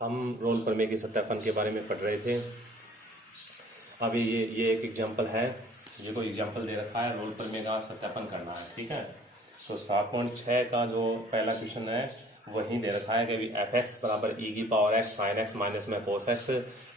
हम रोल प्रमेय के सत्यापन के बारे में पढ़ रहे थे। अभी ये एक एग्जांपल है, ये कोई एग्जांपल दे रखा है, रोल प्रमेय का सत्यापन करना है। ठीक है, तो 7.6 का जो पहला क्वेश्चन है वही दे रखा है कि एफ एक्स बराबर ई की power x sine x minus में कोस एक्स,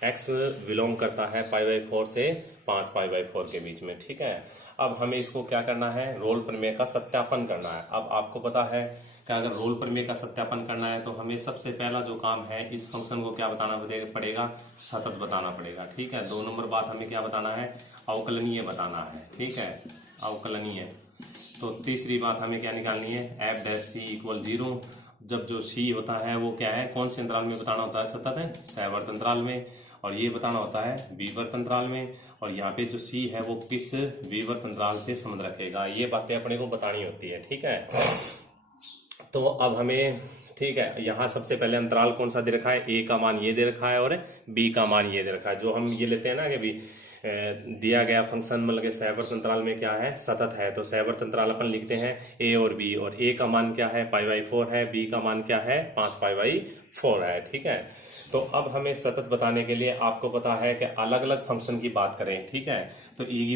एक्स बिलोंग करता है π/4 से 5π/4 के बीच में। ठीक है, अब हमें इसको क्या करना है, रोल प्रमेय का सत्यापन करना है। अब आपको पता है कि अगर रोल प्रमेय का सत्यापन करना है तो हमें सबसे पहला जो काम है, इस फंक्शन को क्या बताना पड़ेगा, सतत बताना पड़ेगा। ठीक है, 2 नंबर बात हमें क्या बताना है, अवकलनीय बताना है। ठीक है, अवकलनीय। तो तीसरी बात हमें क्या निकालनी है, एफ डैश सी इक्वल 0। जब जो सी होता है वो क्या है, कौन से अंतराल में बताना होता है, सतत है सैवर्त अंतराल में, और ये बताना होता है विवर्त अंतराल में। और यहाँ पे जो सी है वो किस विवर्त अंतराल से संबंध रखेगा, ये बातें अपने को बतानी होती है। ठीक है, तो अब हमें, ठीक है, यहाँ सबसे पहले अंतराल कौन सा दे रखा है, ए का मान ये दे रखा है और बी का मान ये दे रखा है। जो हम ये लेते हैं ना कि भी दिया गया फंक्शन मतलब के सैवर्त अंतराल में क्या है, सतत है, तो सैवर्त अंतराल अपन लिखते हैं ए और बी, और ए का मान क्या है π/4 है, बी का मान क्या है 5π/4 है। ठीक है, तो अब हमें सतत बताने के लिए आपको पता है कि अलग अलग फंक्शन की बात करें। ठीक है, तो ई की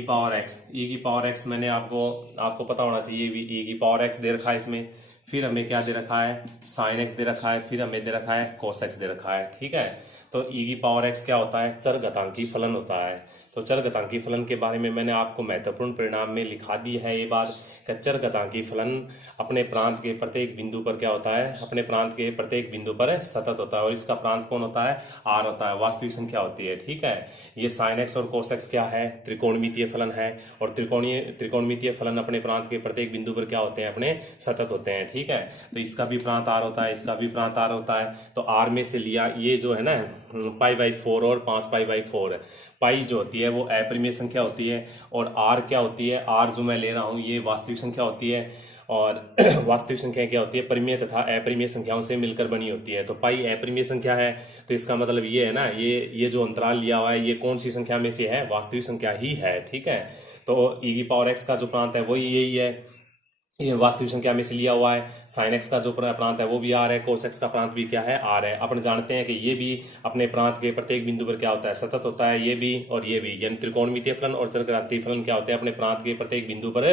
पावर एक्स मैंने आपको पता होना चाहिए, ई की पावर एक्स दे रखा है इसमें, फिर हमें क्या दे रखा है, साइन एक्स दे रखा है, फिर हमें दे रखा है कोस एक्स दे रखा है। ठीक है, तो ई की पावर एक्स क्या होता है, चरघातांकी फलन होता है। तो चरघातांकी फलन के बारे में मैंने आपको महत्वपूर्ण परिणाम में लिखा दी है ये बात कि चरघातांकी फलन अपने प्रांत के प्रत्येक बिंदु पर क्या होता है, अपने प्रांत के प्रत्येक बिंदु पर सतत होता है, और इसका प्रांत कौन होता है, आर होता है, वास्तविक संख्या होती है। ठीक है, ये साइन एक्स और कोस एक्स क्या है, त्रिकोणमितीय फलन है, और त्रिकोणमितीय फलन अपने प्रांत के प्रत्येक बिंदु पर क्या होते हैं, अपने सतत होते हैं। ठीक है, तो इसका भी प्रांत आर होता है, इसका भी प्रांत आर होता है। तो आर में से लिया ये जो है ना π/4 और 5π/4, पाई जो होती है वो अपरिमेय संख्या होती है, और आर क्या होती है, आर जो मैं ले रहा हूं ये वास्तविक संख्या होती है, और वास्तविक संख्या क्या होती है, परिमेय तथा अपरिमेय संख्याओं से मिलकर बनी होती है। तो पाई अपरिमेय संख्या है, तो इसका मतलब ये है ना, ये जो अंतराल लिया हुआ है ये कौन सी संख्या में से है, वास्तविक संख्या ही है। ठीक है, तो ई की पावर एक्स का जो प्रांत है वही यही है, ये वास्तविक संख्या में से लिया हुआ है। साइन एक्स का जो प्रांत है वो भी आर है, कोस एक्स का प्रांत भी क्या है, आर है। अपन जानते हैं कि ये भी अपने प्रांत के प्रत्येक बिंदु पर क्या होता है, सतत होता है, ये भी और ये भी, यानी त्रिकोणमितीय फलन और चरघातांकी फलन क्या होते हैं, अपने प्रांत के प्रत्येक बिंदु पर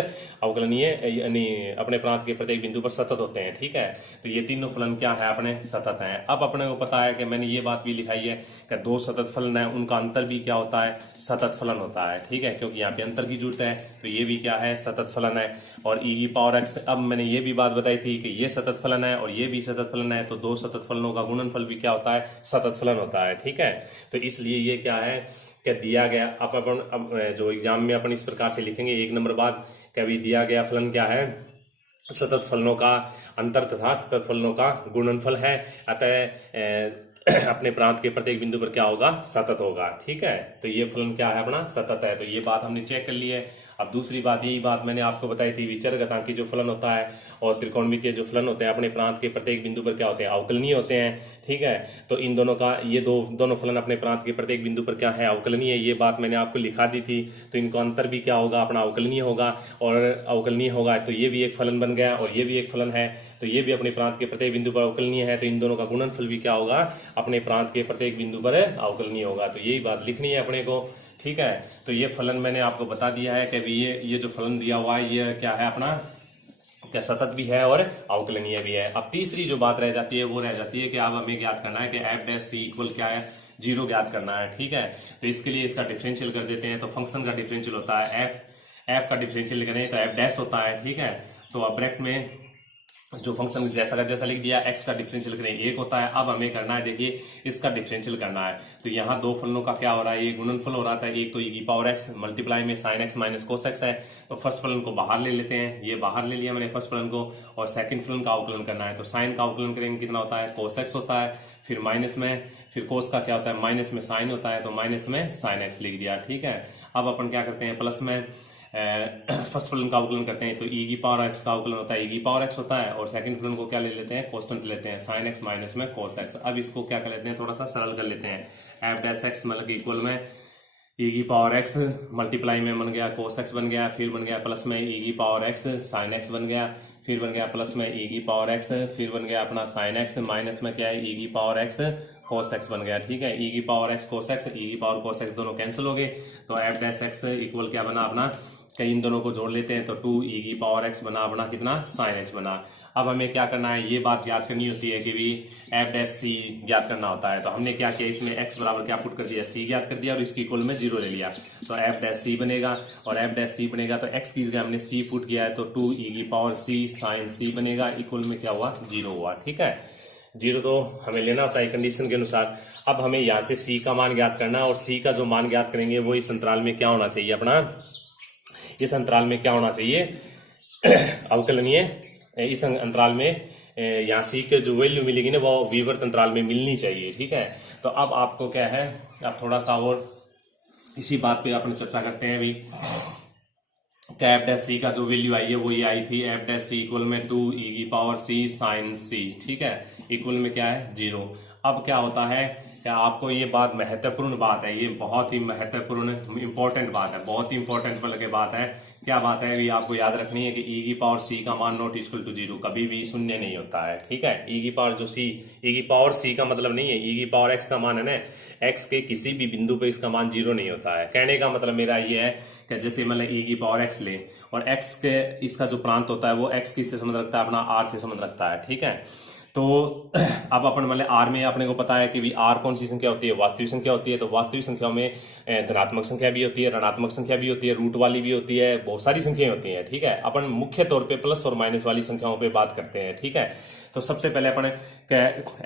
अवकलनीय, यानी अपने प्रांत के प्रत्येक बिंदु पर सतत होते हैं। ठीक है, तो ये तीनों फलन क्या है, अपने सतत हैं। अब अपने को पता है कि मैंने ये बात भी लिखाई है कि 2 सतत फलन है, उनका अंतर भी क्या होता है, सतत फलन होता है। ठीक है, क्योंकि यहाँ पे अंतर की जरूरत है, तो ये भी क्या है, सतत फलन है। और ई की पावर एक्स, अब मैंने ये भी बात बताई थी कि ये सतत फलन है और ये भी सतत फलन है, तो 2 सतत फलनों का गुणनफल भी क्या होता है, सतत फलन होता है। ठीक है, तो इसलिए ये क्या है कि दिया गया, अब जो एग्जाम में अपन इस प्रकार से लिखेंगे 1 नंबर बाद, कभी दिया गया फलन क्या है, सतत फलनों का अंतर तथा सतत फलनों का गुणनफल है, अतः अपने प्रांत के प्रत्येक बिंदु पर क्या होगा, सतत होगा। ठीक है, तो ये फलन क्या है, अपना सतत है, तो ये बात हमने चेक कर ली है। अब दूसरी बात, यही बात मैंने आपको बताई थी, चरघातांकी जो फलन होता है और त्रिकोणमितीय जो फलन होते हैं अपने प्रांत के प्रत्येक बिंदु पर क्या होते हैं, अवकलनीय होते हैं। ठीक है, तो इन दोनों का, ये दोनों फलन अपने प्रांत के प्रत्येक बिंदु पर क्या है, अवकलनीय है, ये बात मैंने आपको लिखा दी थी। तो इनका अंतर भी क्या होगा, अपना अवकलनीय होगा, और अवकलनीय होगा तो ये भी एक फलन बन गया और ये भी एक फलन है, तो ये भी अपने प्रांत के प्रत्येक बिंदु पर अवकलनीय है, तो इन दोनों का गुणनफल भी क्या होगा, अपने प्रांत के प्रत्येक बिंदु पर अवकलनीय होगा। तो यही बात लिखनी है अपने को। ठीक है, तो ये फलन मैंने आपको बता दिया है कि ये जो फलन दिया हुआ है ये क्या है, अपना क्या सतत भी है और अवकलनीय भी है। अब तीसरी जो बात रह जाती है वो रह जाती है कि अब हमें ज्ञात करना है कि एफ डैश सी इक्वल क्या है, 0 ज्ञात करना है। ठीक है, तो इसके लिए इसका डिफरेंशियल कर देते हैं। तो फंक्शन का डिफरेंशियल होता है एफ का डिफरेंशियल करें तो एफ डैश होता है। ठीक है, तो अब ब्रैकेट में जो फंक्शन जैसा का जैसा लिख दिया, एक्स का डिफरेंशियल करें 1 होता है। अब हमें करना है, देखिए इसका डिफरेंशियल करना है, तो यहाँ 2 फलनों का क्या हो रहा है, ये गुणनफल हो रहा था, एक तो ई की पावर एक्स मल्टीप्लाई में sine x minus cos x है, तो फर्स्ट फलन को बाहर ले लेते हैं, ये बाहर ले लिया मैंने फर्स्ट फलन को, और सेकंड फलन का अवकलन करना है। तो साइन का अवकलन करेंगे कितना होता है, कोस एक्स होता है, फिर माइनस में, फिर कोस का क्या होता है, माइनस में साइन होता है, तो माइनस में साइन एक्स लिख दिया। ठीक है, अब अपन क्या करते हैं, प्लस में फर्स्ट फलन का अवकलन करते हैं, तो ई की पावर एक्स का अवकलन होता है, ई की पावर एक्स होता है, और सेकंड फलन को क्या ले लेते हैं, कांस्टेंट लेते हैं, साइन एक्स माइनस में कोस एक्स। अब इसको क्या कर लेते हैं, थोड़ा सा सरल कर लेते हैं, एफ डैश एक्स मतलब इक्वल में ई की पावर एक्स मल्टीप्लाई में बन गया कोस एक्स बन गया, फिर बन गया प्लस में ई की पावर एक्स साइन एक्स बन गया, फिर बन गया प्लस में ई की पावर एक्स, फिर बन गया अपना साइन एक्स, माइनस में क्या है ई की पावर एक्स कोस एक्स बन गया। ठीक है, ई की पावर एक्स कोस एक्स, ई की पावर कोस एक्स दोनों कैंसिल हो गए, तो एफ डैश एक्स इक्वल क्या बना अपना, कई इन दोनों को जोड़ लेते हैं तो 2 ई की पावर एक्स बना अपना कितना, साइन एक्स बना। अब हमें क्या करना है, ये बात याद करनी होती है कि भी एफ डैश सी ज्ञात करना होता है। तो हमने क्या किया, इसमें एक्स बराबर क्या पुट कर दिया, सी ज्ञात कर दिया और इसकी इक्वल में 0 ले लिया, तो एफ डैश सी बनेगा। और एफ डैश सी बनेगा तो एक्स की जगह हमने सी पुट किया है, तो 2 ई की पावर सी साइन सी बनेगा, इक्वल में क्या हुआ, 0 हुआ। ठीक है, 0 तो हमें लेना होता है कंडीशन के अनुसार। अब हमें यहाँ से सी का मान ज्ञात करना है, और सी का जो मान ज्ञात करेंगे वो इस अंतराल में क्या होना चाहिए अपना, इस अंतराल में क्या होना चाहिए, अवकलनीय इस अंतराल में यहाँ सी के जो वैल्यू मिलेगी ना वो विवर्त अंतराल में मिलनी चाहिए। ठीक है, तो अब आपको क्या है, अब थोड़ा सा और इसी बात पे अपन चर्चा करते हैं भी, क्या एफ डैश सी का जो वैल्यू आई है वो ये आई थी, एफ डैश सी इक्वल में 2 ई की पावर सी साइन सी। ठीक है, इक्वल में क्या है, 0। अब क्या होता है, क्या आपको ये बात महत्वपूर्ण बात है, ये बहुत ही महत्वपूर्ण इंपॉर्टेंट बात है, बहुत ही इंपॉर्टेंट बल्कि बात है। क्या बात है, ये आपको याद रखनी है कि ई की पावर सी का मान नॉट इक्वल टू 0 कभी भी शून्य नहीं होता है। ठीक है, ई की पावर जो सी, ई की पावर सी का मतलब नहीं है, ई की पावर एक्स का मान है ना, एक्स के किसी भी बिंदु पे इसका मान 0 नहीं होता है। कहने का मतलब मेरा ये है कि जैसे मतलब ई की पावर एक्स ले और एक्स के इसका जो प्रांत होता है वो एक्स किससे संबंध रखता है, अपना आर से संबंध रखता है। ठीक है, तो अब अपन मतलब आर में अपने को पता है कि भी आर कौन सी संख्या होती है, वास्तविक संख्या होती है। तो वास्तविक संख्या में धनात्मक संख्या भी होती है, ऋणात्मक संख्या भी होती है, रूट वाली भी होती है, बहुत सारी संख्याएं होती हैं। ठीक है, अपन मुख्य तौर पे प्लस और माइनस वाली संख्याओं पे बात करते हैं। ठीक है, तो सबसे पहले अपन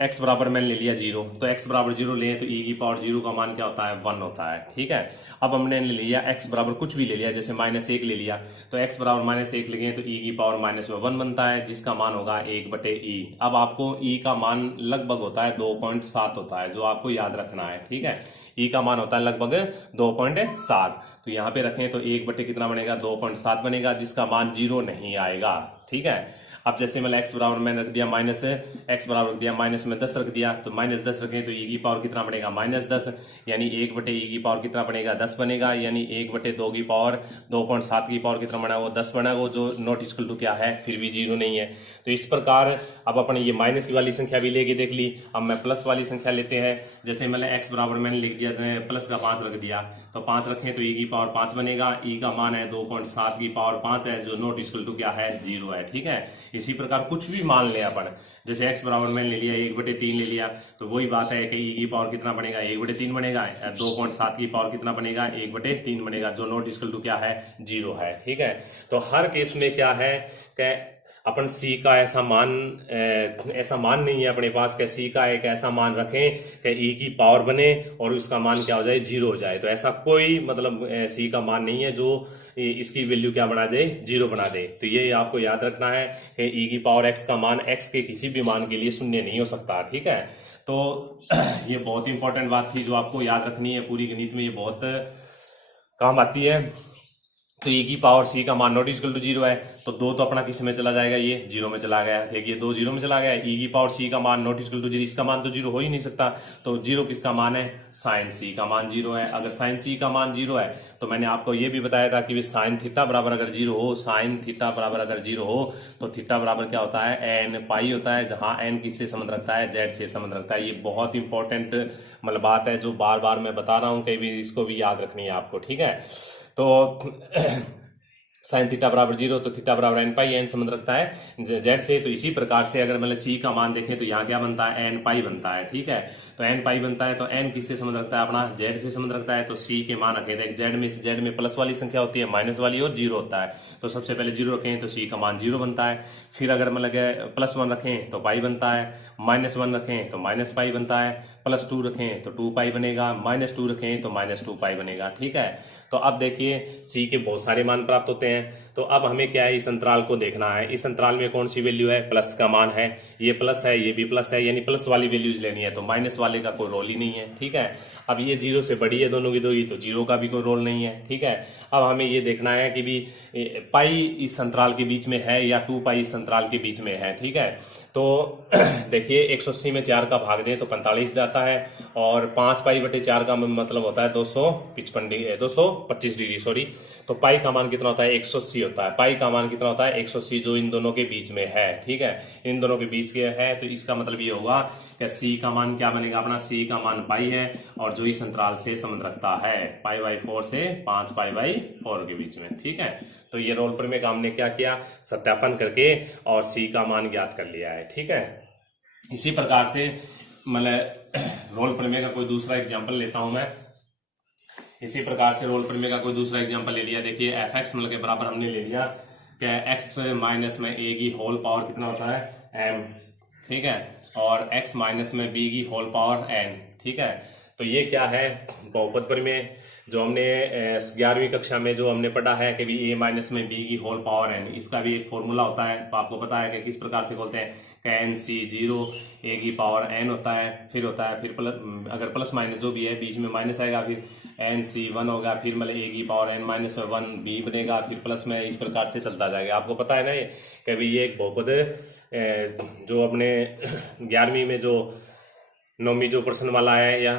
एक्स बराबर मैंने ले लिया 0, तो एक्स बराबर 0 ले तो ई की पावर 0 का मान क्या होता है, 1 होता है। ठीक है, अब हमने ले लिया एक्स बराबर कुछ भी ले लिया, जैसे -1 ले लिया, तो एक्स बराबर -1 लिखे तो ई की पावर -1 बनता है, जिसका मान होगा 1/e। अब आपको ई का मान लगभग होता है 2.7 होता है, जो आपको याद रखना है। ठीक है, ई का मान होता है लगभग 2.7, तो यहाँ पे रखें तो 1 कितना बनेगा, 2.7 बनेगा, जिसका मान 0 नहीं आएगा। ठीक है, अब जैसे मतलब एक्स बराबर मैंने रख दिया माइनस, एक्स बराबर रख दिया माइनस में 10 रख दिया, तो -10 रखें तो ई की पावर कितना बनेगा, -10, यानी 1/e की पावर कितना बनेगा, 10 बनेगा, यानी 1/2 की पावर 2.7 की पावर कितना बना, वो 10 बना, वो जो नॉट इक्वल टू क्या है, फिर भी 0 नहीं है। तो इस प्रकार अब अपन ये माइनस वाली संख्या भी लेके देख ली। अब मैं प्लस वाली संख्या लेते हैं, जैसे मतलब एक्स बराबर मैंने लिख दिया प्लस का 5 रख दिया, तो 5 रखें तो ई की पावर 5 बनेगा, ई का मान है 2.7 की पावर 5 है, जो नॉट इक्वल टू क्या है, 0 है। ठीक है, इसी प्रकार कुछ भी मान लें अपन, जैसे x बराबर मैंने ले लिया 1/3 ले लिया, तो वही बात है कि ई की पावर कितना बनेगा, 1/3 बनेगा, 2.7 की पावर कितना बनेगा, 1/3 बनेगा, जो नॉट इक्वल टू क्या है, 0 है। ठीक है, तो हर केस में क्या है कि अपन सी का ऐसा मान नहीं है अपने पास कि सी का एक ऐसा मान रखें कि ई की पावर बने और उसका मान क्या हो जाए, 0 हो जाए। तो ऐसा कोई मतलब सी का मान नहीं है जो इसकी वैल्यू क्या बना दे, 0 बना दे। तो ये आपको याद रखना है कि ई की पावर एक्स का मान एक्स के किसी भी मान के लिए शून्य नहीं हो सकता। ठीक है, तो ये बहुत इंपॉर्टेंट बात थी जो आपको याद रखनी है, पूरी गणित में ये बहुत काम आती है। तो ई की पावर सी का मान नॉट इक्वल टू 0 है, तो 2 तो अपना किस में चला जाएगा, ये 0 में चला गया। देखिए 2 0 में चला गया, ई की पावर सी का मान नॉट इक्वल टू 0, इसका मान तो 0 हो ही नहीं सकता, तो 0 किसका मान है, साइन सी का मान 0 है। अगर साइन सी का मान 0 है तो मैंने आपको ये भी बताया था कि साइन थीटा बराबर अगर 0 हो, साइन थीटा बराबर अगर 0 हो तो थीटा बराबर क्या होता है, एन पाई होता है, जहां एन किससे संबंध रखता है, जेड से संबंध रखता है। ये बहुत इंपॉर्टेंट मतलब बात है जो बार बार मैं बता रहा हूं, कहीं भी इसको भी याद रखनी है आपको। ठीक है, तो साइन थीटा बराबर 0 तो थीटा बराबर एन पाई, एन संबंध रखता है जेड से। तो इसी प्रकार से अगर मतलब सी का मान देखें तो यहाँ क्या बनता है, एन पाई बनता है। ठीक है, तो एन पाई बनता है, तो एन किससे संबंध रखता है, अपना जेड से संबंध रखता है। तो सी के मान रखे थे, जेड में प्लस वाली संख्या होती है, माइनस वाली और 0 होता है। तो सबसे पहले 0 रखें तो सी का मान 0 बनता है, फिर अगर मतलब +1 रखें तो पाई बनता है, -1 रखें तो माइनस पाई बनता है, +2 रखें तो 2 पाई बनेगा, -2 रखें तो -2 पाई बनेगा। ठीक है, तो अब देखिए सी के बहुत सारे मान प्राप्त होते हैं, तो अब हमें क्या है, इस अंतराल को देखना है। इस अंतराल में कौन सी वैल्यू है, प्लस का मान है, ये प्लस है, ये भी प्लस है, यानी प्लस वाली वैल्यूज लेनी है, तो माइनस वाले का कोई रोल ही नहीं है। ठीक है, अब ये 0 से बड़ी है दोनों की दो ही, तो 0 का भी कोई रोल नहीं है। ठीक है, अब हमें ये देखना है कि भी पाई इस अंतराल के बीच में है या 2 पाई इस अंतराल के बीच में है। ठीक है, तो देखिए 180 में 4 का भाग दें तो 45 जाता है, और 5 पाई बटे 4 का मतलब होता है 225 डिग्री, सॉरी। तो पाई का मान कितना होता है, 180 180 होता है। पाई का मान कितना होता है 180, जो इन दोनों के बीच में है। ठीक है, इन दोनों के बीच के है, तो इसका मतलब ये होगा कि सी का मान क्या बनेगा अपना, सी का मान पाई है और जो इस अंतराल से संबंध रखता है π/4 से 5π/4 के बीच में। ठीक है, तो ये रोल प्रमेय का हमने क्या किया, सत्यापन करके और सी का मान ज्ञात कर लिया है। ठीक है, इसी प्रकार से मतलब रोल प्रमेय का कोई दूसरा एग्जाम्पल लेता हूं मैं। इसी प्रकार से रोल प्रमेय का कोई दूसरा एग्जांपल ले लिया। देखिए एफ एक्स मतलब के बराबर हमने ले लिया कि एक्स माइनस में ए की होल पावर कितना होता है एम। ठीक है, और एक्स माइनस में बी की होल पावर एन। ठीक है, तो ये क्या है, बहुपद प्रमेय जो हमने 11वीं कक्षा में जो हमने पढ़ा है कि भी ए माइनस में बी की होल पावर एन, इसका भी एक फॉर्मूला होता है। तो आपको पता है कि किस प्रकार से बोलते हैं कि एन सी 0 ए की पावर एन होता है, फिर प्लस, अगर प्लस माइनस जो भी है बीच में माइनस आएगा, फिर एन सी 1 होगा, फिर मतलब ए की पावर एन माइनस 1 बी बनेगा, फिर प्लस में इस प्रकार से चलता जाएगा। आपको पता है ना ये कि भी ये एक बहुपद जो अपने 11वीं में जो 9वीं जो प्रश्न वाला है, या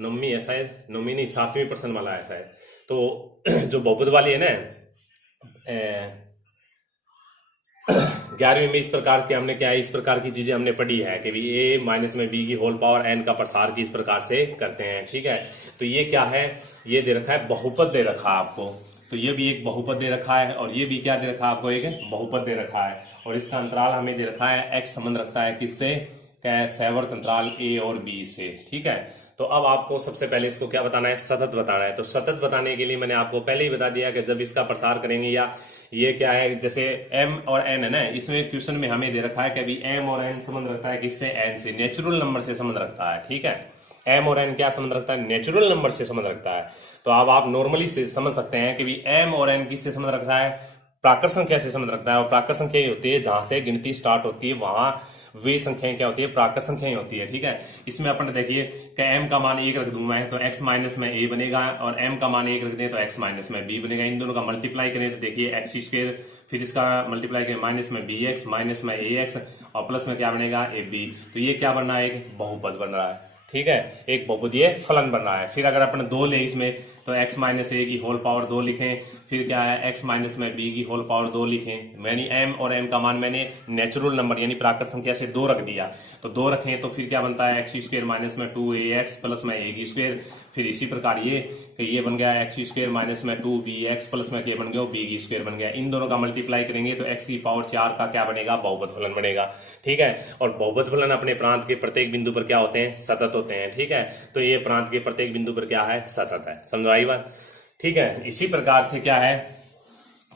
9वीं है शायद, 9वीं नहीं 7वीं प्रश्न वाला है शायद, तो जो बहुपद वाली है ना 11वीं में इस प्रकार के हमने क्या है, इस प्रकार की चीजें हमने पढ़ी है कि भी ए माइनस में बी की होल पावर एन का प्रसार किस प्रकार से करते हैं। ठीक है, तो ये क्या है, ये दे रखा है बहुपद दे रखा है आपको, तो ये भी एक बहुपद दे रखा है और ये भी क्या दे रखा है आपको, एक बहुपद दे रखा है। और इसका अंतराल हमें दे रखा है एक्स संबंध रखता है किससे, सैवर्त अंतराल ए और बी से। ठीक है, तो अब आपको सबसे पहले इसको क्या बताना है, सतत बताना है। तो सतत बताने के लिए मैंने आपको पहले ही बता दिया कि जब इसका प्रसार करेंगे, या ये क्या है, जैसे m और n है ना, इसमें क्वेश्चन में हमें दे रखा है कि अभी m और n संबंध रखता है किससे, n से, नेचुरल नंबर से संबंध रखता है। ठीक है, m और n क्या संबंध रखता है, नेचुरल नंबर से संबंध रखता है। तो अब आप नॉर्मली से समझ सकते हैं कि भी m और n किससे संबंध रखता है, प्राकृत संख्या से संबंध रखता है। और प्राकृत संख्या ही होती है जहां से गिनती स्टार्ट होती है, वहां वे संख्याएं क्या होती है, प्राकृत संख्याएं होती है। ठीक है, इसमें अपन देखिए कि m का मान 1 रख दूं मैं तो x माइनस में a बनेगा, और m का मान 1 रख दें तो x माइनस में b बनेगा। इन दोनों का मल्टीप्लाई करें तो देखिए एक्स स्क्वायर, फिर इसका मल्टीप्लाई करें माइनस में bx, माइनस में ax और प्लस में क्या बनेगा ab। तो ये क्या बन रहा है, एक बहुपद बन रहा है। ठीक है, एक बहुपदीय फलन बन रहा है। फिर अगर अपन 2 ले इसमें तो x माइनस ए की होल पावर 2 लिखें, फिर क्या है x माइनस में b की होल पावर 2 लिखें। मैंने m और n का मान मैंने नेचुरल नंबर यानी प्राकृत संख्या से 2 रख दिया, तो 2 रखें तो फिर क्या बनता है एक्स स्क्वायर माइनस में 2ax प्लस में a की स्क्वायर। फिर इसी प्रकार ये बन गया एक्स स्क्वायर माइनस में 2bx प्लस में क्या बन गया, b की स्क्वायर बन गया। इन दोनों का मल्टीप्लाई करेंगे तो x की पावर 4 का क्या बनेगा, बहुपद फलन बनेगा। ठीक है, और बहुपद फलन अपने प्रांत के प्रत्येक बिंदु पर क्या होते हैं, सतत होते हैं। ठीक है, तो ये प्रांत के प्रत्येक बिंदु पर क्या है, सतत है। समझाई बात। ठीक है, इसी प्रकार से क्या है,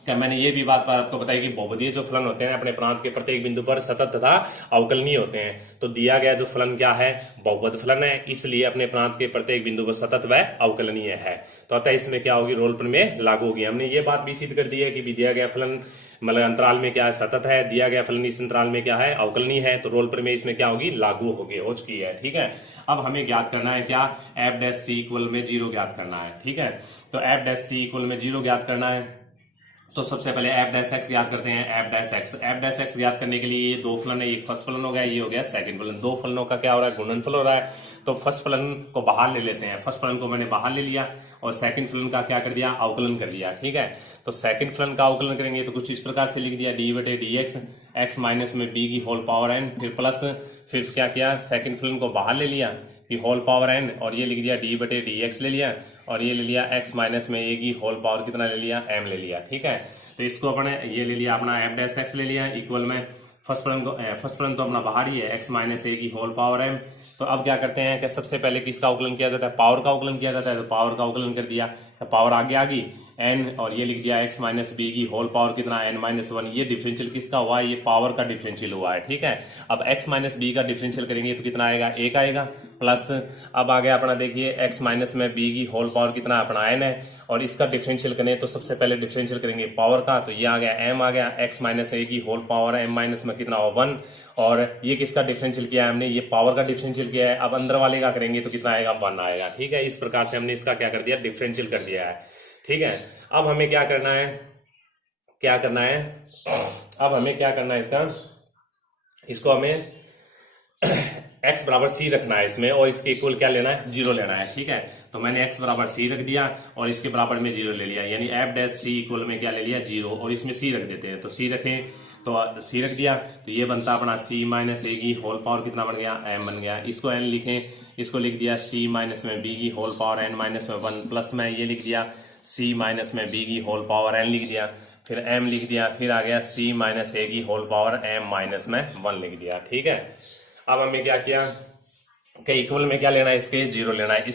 क्या मैंने ये भी बात आपको बताई कि बहुपदीय जो फलन होते हैं अपने प्रांत के प्रत्येक बिंदु पर सतत तथा अवकलनीय होते हैं। तो दिया गया जो फलन क्या है, बहुपद फलन है, इसलिए अपने प्रांत के प्रत्येक बिंदु पर सतत व अवकलनीय है। तो अतः इसमें क्या होगी, रोल प्रमेय लागू होगी। हमने ये बात भी सिद्ध कर दी है कि दिया गया फलन मतलब अंतराल में क्या है, सतत है, दिया गया फलन इस अंतराल में क्या है, अवकलनीय है। तो रोल प्रमेय इसमें क्या होगी, लागू होगी, हो चुकी है। ठीक है, अब हमें ज्ञात करना है क्या, एफ डैश सी इक्वल में 0 ज्ञात करना है। ठीक है, तो एफ डैश सी इक्वल में 0 ज्ञात करना है। तो सबसे पहले एफ डैश एक्स ज्ञात करते हैं। एफ डैश एक्स ज्ञात करने के लिए ये 2 फलन है, एक फर्स्ट फलन हो गया, ये हो गया सेकंड फलन। 2 फलनों का क्या हो रहा है, गुणनफल हो रहा है। तो फर्स्ट फलन को बाहर ले लेते हैं, फर्स्ट फलन को मैंने बाहर ले लिया और सेकंड फलन का क्या कर दिया, अवकलन कर दिया। ठीक है, तो सेकंड फलन का अवकलन करेंगे तो कुछ इस प्रकार से लिख दिया, d/dx एक्स माइनस में b की होल पावर n, फिर प्लस, फिर क्या किया, सेकंड फलन को बाहर ले लिया कि होल पावर n, और ये लिख दिया d/dx ले लिया, और ये ले लिया x माइनस में a की होल पावर कितना ले लिया, m ले लिया। ठीक है, तो इसको अपने ये ले लिया अपना एफ डैश एक्स ले लिया इक्वल में फर्स्ट फलन तो अपना बाहर ही है, x माइनस ए की होल पावर m। तो अब क्या करते हैं कि सबसे पहले किसका अवकलन किया जाता है, पावर का अवकलन किया जाता है। तो पावर का अवकलन कर दिया, तो पावर आगे आ गई n, और ये लिख दिया x माइनस बी की होल पावर कितना, n माइनस 1। ये डिफरेंशियल किसका हुआ है, ये पावर का डिफरेंशियल हुआ है। ठीक है, अब x माइनस बी का डिफरेंशियल करेंगे तो कितना आएगा, 1 आएगा, प्लस अब आ गया अपना देखिए x माइनस में b की होल पावर कितना अपना n है, और इसका डिफरेंशियल करें तो सबसे पहले डिफरेंशियल करेंगे पावर का, तो ये आ गया m आ गया, x माइनस a की होल पावर m माइनस में कितना हो 1, और ये किसका डिफरेंशियल किया है हमने, ये पावर का डिफरेंशियल किया है। अब अंदर वाले का करेंगे तो कितना आएगा, 1 आएगा। ठीक है, इस प्रकार से हमने इसका क्या कर दिया, डिफरेंशियल कर दिया है। ठीक है, अब हमें क्या करना है, अब हमें क्या करना है, इसको हमें x बराबर c रखना है इसमें, और इसके इक्वल क्या लेना है, 0 लेना है। ठीक है, तो मैंने x बराबर c रख दिया और इसके बराबर में 0 ले लिया, यानी f डैश c इक्वल में क्या ले लिया, 0, और इसमें c रख देते हैं। तो c रखें तो c रख दिया, तो ये बनता अपना c माइनस a की होल पावर कितना बन गया, m बन गया। इसको n लिखें, इसको लिख दिया c माइनस में b की होल पावर n माइनस में 1, प्लस में ये लिख दिया c माइनस में b की होल पावर n लिख दिया, फिर m लिख दिया, फिर आ गया c माइनस a की होल पावर m माइनस में 1 लिख दिया। ठीक है, अब हमें क्या किया कि इक्वल में क्या लेना है, इसके 0 लेना है।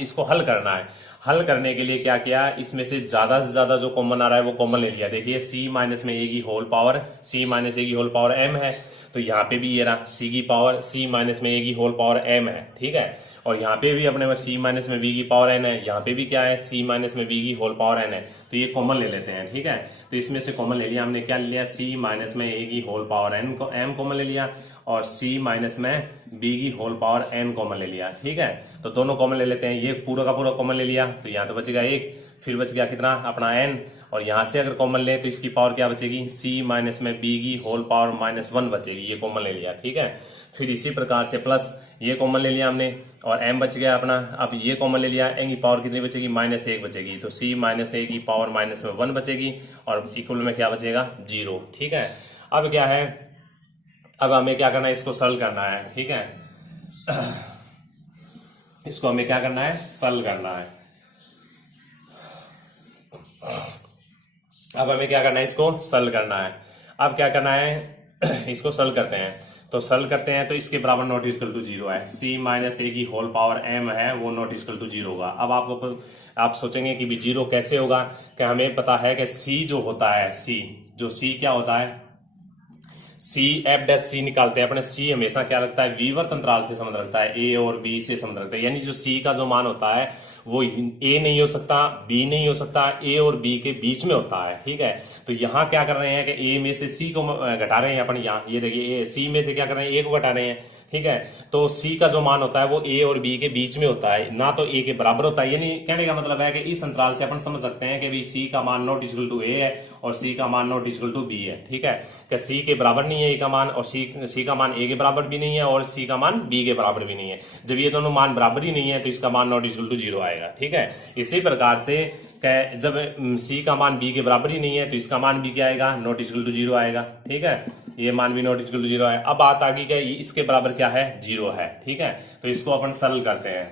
इसको हल करना है। हल करने के लिए क्या किया, इसमें से ज्यादा जो कॉमन आ रहा है वो कॉमन ले लिया। देखिए c माइनस में a की whole power, c minus a की होल पावर m है, तो यहाँ पे भी ये रहा c की पावर, c माइनस में a की होल पावर m है। ठीक है, और यहाँ पे भी अपने में c माइनस में b की पावर n है, यहाँ पे भी क्या है, c माइनस में b की होल पावर n है, तो ये कॉमन ले लेते हैं। ठीक है, तो इसमें से कॉमन ले लिया हमने, क्या ले लिया, c माइनस में a की होल पावर n को m कॉमन ले लिया, और c माइनस में b की होल पावर n कॉमन ले लिया। ठीक है, तो दोनों कॉमन ले लेते हैं, ये पूरा का पूरा कॉमन ले लिया, तो यहाँ तो बचेगा 1, फिर बच गया कितना अपना n, और यहाँ से अगर कॉमन ले तो इसकी पावर क्या बचेगी, c माइनस में b की होल पावर माइनस 1 बचेगी, ये कॉमन ले लिया। ठीक है, फिर इसी प्रकार से प्लस ये कॉमन ले लिया हमने, और m बच गया अपना, अब ये कॉमन ले लिया, n की पावर कितनी बचेगी, माइनस 1 बचेगी, तो c माइनस a की पावर माइनस में 1 बचेगी, और इक्वल में क्या बचेगा, 0। ठीक है, अब क्या है, अब हमें क्या करना है, इसको सॉल्व करना है। ठीक है, इसको हमें क्या करना है, सॉल्व करना है। अब हमें क्या करना है, इसको सॉल्व करना है। अब क्या करना है, इसको सॉल्व करते हैं, तो सॉल्व करते हैं, तो इसके बराबर नॉट इक्वल टू 0 है, c माइनस a की होल पावर m है, वो नॉट इक्वल टू 0 होगा। अब आप सोचेंगे कि भी 0 कैसे होगा, कि हमें पता है कि c जो होता है, c क्या होता है, c f डैश c निकालते हैं अपने, c हमेशा क्या रखता है, विवर्त अंतराल से संबंध रखता है, a और b से संबंध रखता है, यानी जो c का जो मान होता है वो a नहीं हो सकता, b नहीं हो सकता, a और b के बीच में होता है। ठीक है, तो यहाँ क्या कर रहे हैं कि a में से c को घटा रहे हैं अपन, यहाँ ये देखिए c में से क्या कर रहे हैं, a को घटा रहे हैं। ठीक है, तो c का जो मान होता है वो a और b के बीच में होता है, ना तो a के बराबर होता है। यानी कहने का मतलब है कि इस अंतराल से अपन समझ सकते हैं कि भी c का मान नॉट इक्वल टू a है और c का मान नॉट इक्वल टू b है। ठीक है, कि c के बराबर नहीं है a का मान, और c का मान a के बराबर भी नहीं है, और c का मान b के बराबर भी नहीं है। जब ये दोनों मान बराबर ही नहीं है तो इसका मान नॉट इक्वल टू 0 आएगा। ठीक है, इसी प्रकार से जब c का मान b के बराबर ही नहीं है तो इसका मान भी क्या आएगा, नॉट इक्वल टू 0 आएगा। ठीक है, ये मान भी नॉट इक्वल टू 0 है। अब बात आ गई कि इसके बराबर क्या है, 0 है। ठीक है, तो इसको अपन सरल करते हैं,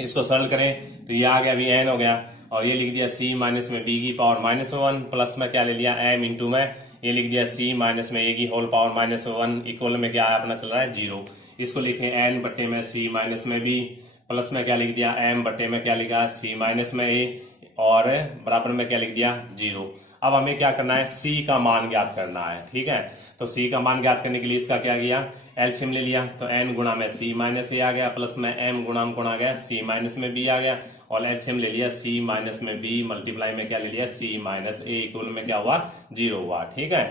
इसको सरल करें तो ये आ गया, भी n हो गया, और ये लिख दिया c माइनस में b की पावर माइनस 1, प्लस में क्या ले लिया, m इंटू में ये लिख दिया c माइनस में a की होल पावर माइनस 1, इक्वल में क्या है अपना चल रहा है 0। इसको लिखें n बट्टे में c माइनस में b, प्लस में क्या लिख दिया, m बट्टे में क्या लिखा, c माइनस में a, और बराबर में क्या लिख दिया, 0। अब हमें क्या करना है, c का मान ज्ञात करना है। ठीक है, तो c का मान ज्ञात करने के लिए इसका क्या किया, एलसीएम ले लिया, तो n गुणा में c माइनस a आ गया, प्लस में m गुणा आ गया c माइनस में b आ गया, और एलसीएम ले लिया c माइनस में b मल्टीप्लाई में क्या ले लिया, c माइनस a इक्वल में क्या हुआ, 0 हुआ। ठीक है,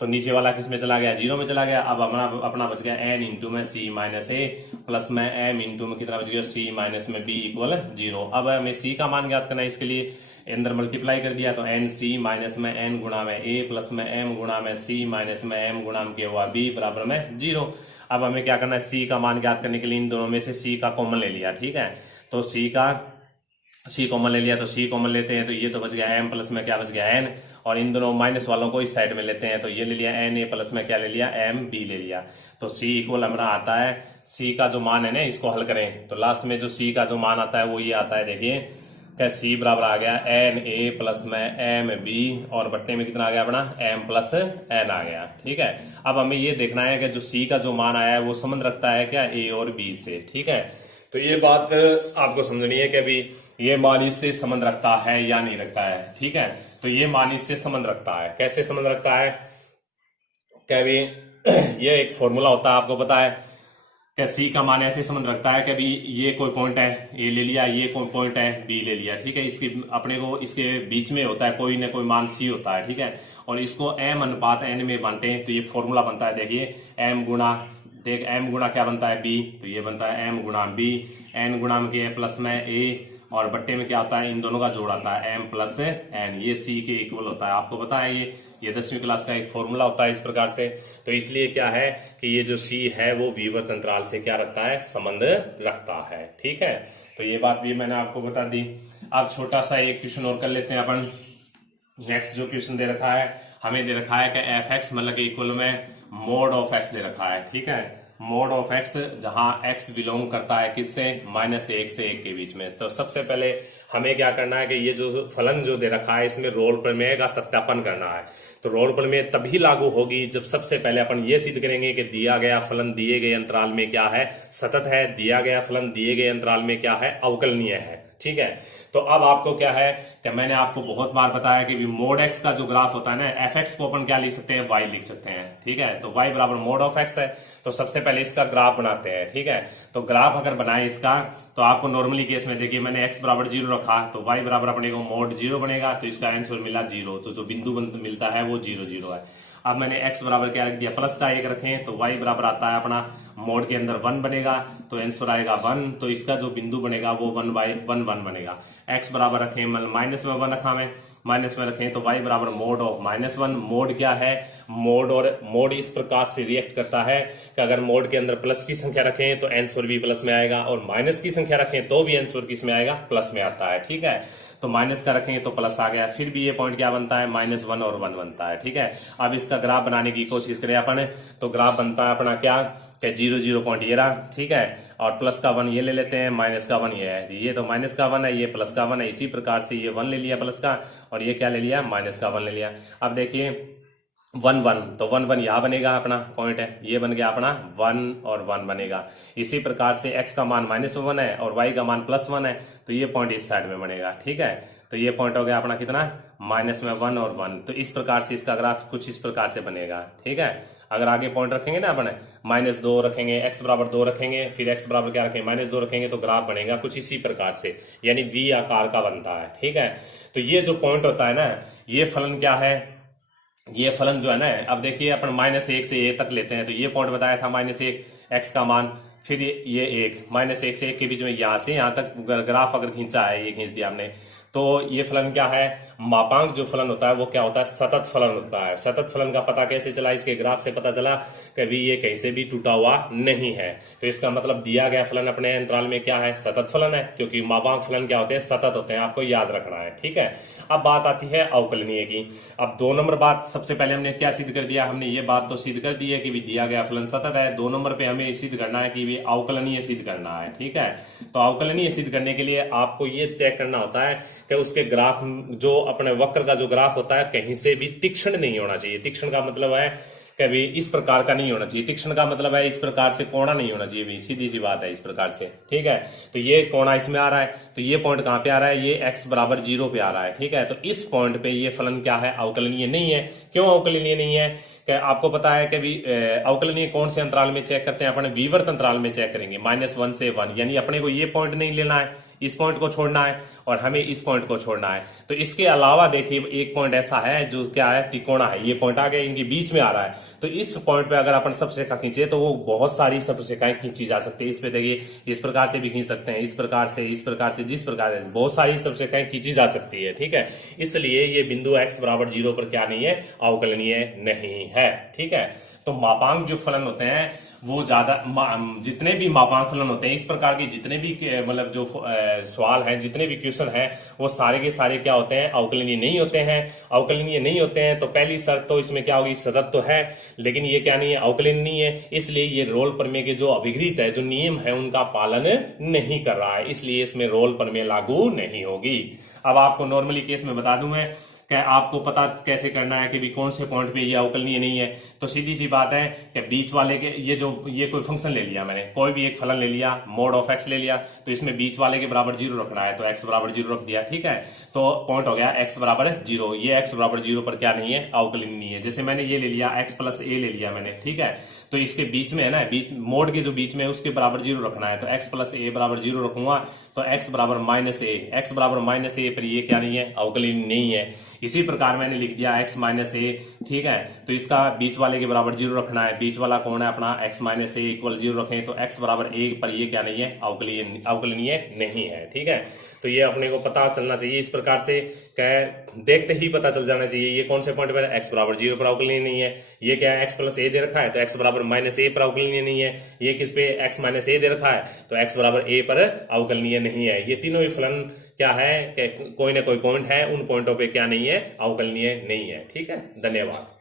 तो नीचे वाला किस में चला गया, 0 में चला गया। अब अपना बच गया n इंटू में c माइनस a, प्लस में m इंटू में कितना बच गया, c माइनस में b इक्वल 0। अब हमें c का मान ज्ञात करना है, इसके लिए अंदर मल्टीप्लाई कर दिया, तो n c माइनस में n गुणा में a, प्लस में m गुणा में c माइनस में m गुणा के हुआ b बराबर में 0। अब हमें क्या करना है, c का मान ज्ञात करने के लिए इन दोनों में से c का कॉमन ले लिया। ठीक है, तो c कॉमन ले लिया, तो c कॉमन लेते हैं, तो ये तो बच गया m, प्लस में क्या बच गया n, और इन दोनों माइनस वालों को इस साइड में लेते हैं, तो ये ले लिया n a, प्लस में क्या ले लिया, m b ले लिया। तो c इक्वल हमारा आता है, c का जो मान है ना, इसको हल करें तो लास्ट में जो c का जो मान आता है वो ये आता है, देखिए क्या c बराबर आ गया n a, प्लस में m b, और बट्टे में कितना आ गया अपना, m प्लस n आ गया। ठीक है, अब हमें ये देखना है कि जो c का जो मान आया है वो संबंध रखता है क्या, a और b से। ठीक है, तो ये बात आपको समझनी है कि अभी ये मान इससे संबंध रखता है या नहीं रखता है। ठीक है, तो ये मान इससे संबंध रखता है, कैसे संबंध रखता है, क्या भी ये एक फॉर्मूला होता है, आपको पता है कि सी का मान ऐसे संबंध रखता है कि अभी ये कोई पॉइंट है ए ले लिया, ये कोई पॉइंट है बी ले लिया। ठीक है, इसके अपने को इसके बीच में होता है कोई ना कोई मान सी होता है। ठीक है, और इसको m अनुपात n में बांटे हैं, तो ये फॉर्मूला बनता है, देखिए m गुणा, देख m गुणा क्या बनता है b, तो ये बनता है m गुणा b, n गुणा के प्लस में a, और बट्टे में क्या होता है, इन दोनों का जोड़ आता है m प्लस n, ये c के इक्वल होता है। आपको पता है ये 10वीं क्लास का एक फॉर्मूला होता है इस प्रकार से। तो इसलिए क्या है कि ये जो c है वो विवर्त अंतराल से क्या रखता है, संबंध रखता है। ठीक है, तो ये बात भी मैंने आपको बता दी। अब छोटा सा एक क्वेश्चन और कर लेते हैं अपन। नेक्स्ट जो क्वेश्चन दे रखा है, हमें दे रखा है कि एफ एक्स मतलब कि इक्वल में मोड ऑफ एक्स दे रखा है। ठीक है, मोड ऑफ एक्स जहां एक्स बिलोंग करता है किससे, -1 से 1 के बीच में। तो सबसे पहले हमें क्या करना है कि ये जो फलन जो दे रखा है इसमें रोल प्रमेय का सत्यापन करना है। तो रोल प्रमेय तभी लागू होगी जब सबसे पहले अपन ये सिद्ध करेंगे कि दिया गया फलन दिए गए अंतराल में क्या है, सतत है, दिया गया फलन दिए गए अंतराल में क्या है, अवकलनीय है। ठीक है, तो अब आपको क्या है कि मैंने आपको बहुत बार बताया कि मोड एक्स का जो ग्राफ होता है ना, एफ एक्स को अपन क्या लिख सकते हैं, वाई लिख सकते हैं। ठीक है, तो वाई बराबर मोड ऑफ एक्स है। तो सबसे पहले इसका ग्राफ बनाते हैं। ठीक है, तो ग्राफ अगर बनाए इसका, तो आपको नॉर्मली केस में देखिए मैंने एक्स बराबर 0 रखा, तो वाई बराबर अपने को मोड 0 बनेगा, तो इसका आंसर मिला 0। तो जो बिंदु मिलता है वो 0 0 है। अब मैंने x बराबर क्या रख दिया, प्लस का 1 रखें, तो y बराबर आता है अपना मोड के अंदर 1 बनेगा, तो आंसर आएगा 1। तो इसका जो बिंदु बनेगा वो 1/1 बनेगा। x बराबर रखें, माइनस में 1 रखा मैं, माइनस में रखें, तो y बराबर मोड ऑफ -1। मोड क्या है, मोड और मोड इस प्रकार से रिएक्ट करता है कि अगर मोड के अंदर प्लस की संख्या रखें तो आंसर भी प्लस में आएगा, और माइनस की संख्या रखें तो भी आंसर किस में आएगा, प्लस में आता है। ठीक है, तो माइनस का रखेंगे तो प्लस आ गया, फिर भी ये पॉइंट क्या बनता है, -1 और 1 बनता है। ठीक है, अब इसका ग्राफ बनाने की कोशिश करें अपन, तो ग्राफ बनता है अपना क्या, 0 0 पॉइंट ये रहा। ठीक है, और प्लस का 1 ये ले लेते हैं, माइनस का 1 ये है, ये तो माइनस का 1 है, ये प्लस का 1 है। इसी प्रकार से ये 1 ले लिया प्लस का, और ये क्या ले लिया, माइनस का 1 ले लिया। अब देखिए 1 1, तो 1 1 यहां बनेगा, अपना पॉइंट है, ये बन गया अपना 1 और 1 बनेगा। इसी प्रकार से x का मान -1 है और y का मान +1 है, तो ये पॉइंट इस साइड में बनेगा। ठीक है, तो ये पॉइंट हो गया अपना कितना, -1 और 1। तो इस प्रकार से इसका ग्राफ कुछ इस प्रकार से बनेगा। ठीक है, अगर आगे पॉइंट रखेंगे ना अपने, -2 रखेंगे, x बराबर 2 रखेंगे, फिर x बराबर क्या रखेंगे, -2 रखेंगे, तो ग्राफ बनेगा कुछ इसी प्रकार से, यानी V आकार का बनता है। ठीक है, तो ये जो पॉइंट होता है ना, ये फलन क्या है, ये फलन जो है ना, अब देखिए अपन -1 से a तक लेते हैं, तो ये पॉइंट बताया था -1 x का मान, फिर ये 1, -1 से 1 के बीच में यहां से यहां तक ग्राफ अगर खींचा है, ये खींच दिया हमने, तो ये फलन क्या है, मापांक जो फलन होता है वो क्या होता है, सतत फलन होता है। सतत फलन का पता कैसे चला, इसके ग्राफ से पता चला कभी ये कहीं से भी टूटा हुआ नहीं है। तो इसका मतलब दिया गया फलन अपने अंतराल में क्या है, सतत फलन है, क्योंकि मापांक फलन क्या होते हैं, सतत होते हैं, आपको याद रखना है। ठीक है, अब बात आती है अवकलनीय की। अब 2 नंबर बात, सबसे पहले हमने क्या सिद्ध कर दिया, हमने ये बात तो सिद्ध कर दी है कि भी दिया गया फलन सतत है। 2 नंबर पे हमें सिद्ध करना है कि भी अवकलनीय सिद्ध करना है। ठीक है, तो अवकलनीय सिद्ध करने के लिए आपको ये चेक करना होता है कि उसके ग्राफ, जो अपने वक्र का जो ग्राफ होता है, कहीं से भी तीक्ष्ण नहीं होना चाहिए। तीक्ष्ण का मतलब है कभी इस प्रकार का नहीं होना चाहिए, तीक्ष्ण का मतलब है इस प्रकार से कोणा नहीं होना चाहिए, भी सीधी सी बात है, इस प्रकार से। ठीक है, तो ये कोणा इसमें आ रहा है, तो ये पॉइंट कहां पे आ रहा है, ये x बराबर 0 पे आ रहा है। ठीक है, तो इस पॉइंट पे ये फलन क्या है, अवकलनीय नहीं है। क्यों अवकलनीय नहीं है, कि आपको पता है कि भी अवकलनीय कौन से अंतराल में चेक करते हैं, अपने विवर्त अंतराल में चेक करेंगे, -1 से 1, यानी अपने को ये पॉइंट नहीं लेना है, इस पॉइंट को छोड़ना है, और हमें इस पॉइंट को छोड़ना है। तो इसके अलावा देखिए एक पॉइंट ऐसा है जो क्या है, तिकोणा है, ये पॉइंट आ गया, इनके बीच में आ रहा है। तो इस पॉइंट पे अगर अपन सबरेखा खींचे तो वो बहुत सारी सबरेखाएं खींची जा सकती है। इस पे देखिए इस प्रकार से भी खींच सकते हैं, इस प्रकार से, इस प्रकार से, जिस प्रकार से बहुत सारी सबरेखाएं खींची जा सकती है। ठीक है, इसलिए ये बिंदु x बराबर 0 पर क्या नहीं है, अवकलनीय नहीं है। ठीक है, तो मापांक जो फलन होते हैं वो ज्यादा, जितने भी मापांक फलन होते हैं, इस प्रकार के जितने भी मतलब जो सवाल हैं, जितने भी क्वेश्चन हैं, वो सारे के सारे क्या होते हैं, अवकलनीय नहीं होते हैं। अवकलनीय नहीं होते हैं तो पहली शर्त तो इसमें क्या होगी, सतत तो है, लेकिन ये क्या नहीं है, अवकलनीय नहीं है। इसलिए ये रोल प्रमेय के जो अभिगृहित है, जो नियम है, उनका पालन नहीं कर रहा है, इसलिए इसमें रोल प्रमेय लागू नहीं होगी। अब आपको नॉर्मली केस में बता दूं मैं कि आपको पता कैसे करना है कि भी कौन से पॉइंट पे ये अवकलनीय नहीं है। तो सीधी सी बात है कि बीच वाले के ये कोई फंक्शन ले लिया मैंने, कोई भी एक फलन ले लिया, मोड ऑफ एक्स ले लिया, तो इसमें बीच वाले के बराबर 0 रखना है, तो x बराबर 0 रख दिया। ठीक है, तो पॉइंट हो गया x बराबर 0। ये x बराबर 0 पर क्या नहीं है, अवकलनीय नहीं है। जैसे मैंने ये ले लिया x प्लस a ले लिया मैंने। ठीक है, तो इसके बीच में है ना, बीच मोड के जो बीच में उसके बराबर 0 रखना है, तो x प्लस a बराबर 0 रखूंगा, तो तो x बराबर माइनस ए, x बराबर माइनस ए पर ये क्या नहीं है, अवकलनीय नहीं है। इसी प्रकार मैंने लिख दिया x माइनस ए, ठीक है। तो इसका बीच वाले के बराबर 0 रखना है, बीच वाला कौन है अपना, x माइनस ए इक्वल 0 रखें तो x बराबर ए पर ये क्या नहीं है, अवकलनीय नहीं है, ठीक है। तो ये अपने को पता चलना चाहिए, इस प्रकार से देखते ही पता चल जाना चाहिए ये कौन से पॉइंट पर x बराबर 0 पर अवकलनीय नहीं है। ये क्या है, x प्लस ए दे रखा है तो x बराबर माइनस ए पर अवकलनीय नहीं है। ये किस पे, x माइनस ए दे रखा है तो x बराबर ए पर अवकलनीय नहीं है। ये तीनों ही फलन क्या है कि कोई ना कोई पॉइंट है, उन पॉइंटों पे क्या नहीं है, अवकलनीय नहीं है, ठीक है। धन्यवाद।